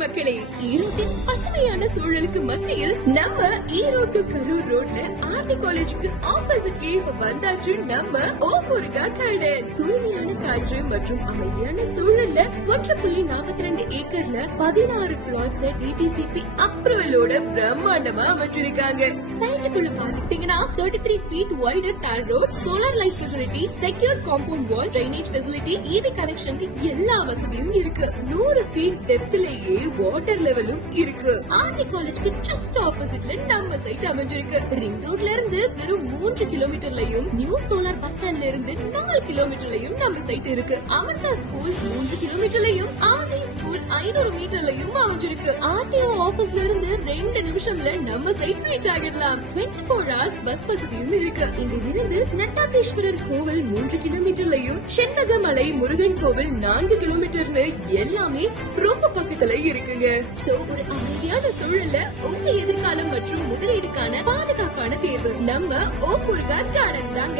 மக்களே, ஈரோட்டின் பசுமையான சூழலுக்கு மத்தியில் நம்ம ஈரோட்டு கரூர் ரோட்ல ஆர்டி காலேஜுக்கு ஆப்போசிட்லயே வந்தாச்சு நம்ம ஓமுருகா கார்டன். தூய்மையான காற்று மற்றும் அமைதியான சூழல்ல 1.42 ஏக்கர்ல 16 பிளாட்ஸ் டிடிசிபி அப்ரூவலோட பிரம்மாண்டமா அமைச்சிருக்காங்க. சைட்டுக்குள்ள பாத்துக்கிட்டீங்கன்னா 33 feet wider tar road, solar light facility, secure compound wall, drainage facility, EB connection எல்லா வசதியும் இருக்கு. 100 feet டெப்த்லயே வாட்டர் லெவலும் இருக்கு. ஆர்டி காலேஜ்க்கு ஜஸ்ட் ஆப்போசிட்ல நம்ம சைட் அமைஞ்சிருக்கு. ரிங் ரோட்ல இருந்து வெறும் 3 கிலோமீட்டர்லயும், நியூ சோலார் பஸ் ஸ்டாண்ட்ல இருந்து 4 கிலோமீட்டர்லயும் நம்ம சைட் இருக்கு. அமிர்தா ஸ்கூல் 3 கிலோமீட்டர்லயும், ஆர்டி ஸ்கூல் 500 மீட்டர்லயும் அமைஞ்சிருக்கு. ஆர்டிஓ ஆபீஸ்ல இருந்து 2 நிமிஷம்ல நம்ம சைட் ரீச் ஆகிடலாம். 24 hours பஸ் வசதியும் இருக்கு. இங்க இருந்து நட்டாதீஸ்வரர் கோவில் 3 கிலோமீட்டர்லயும், செண்பகமலை முருகன் கோவில் 4 கிலோமீட்டர்னு எல்லாமே ரொம்ப பக்கத்துல இருக்குங்க. சோ ஒரு அமைதியான சூழல்ல உங்க எதிர்காலம் மற்றும் முதலீடுக்கான பாதுகாப்பான தேர்வு நம்ம ஓமுருகா கார்டன் தாங்க.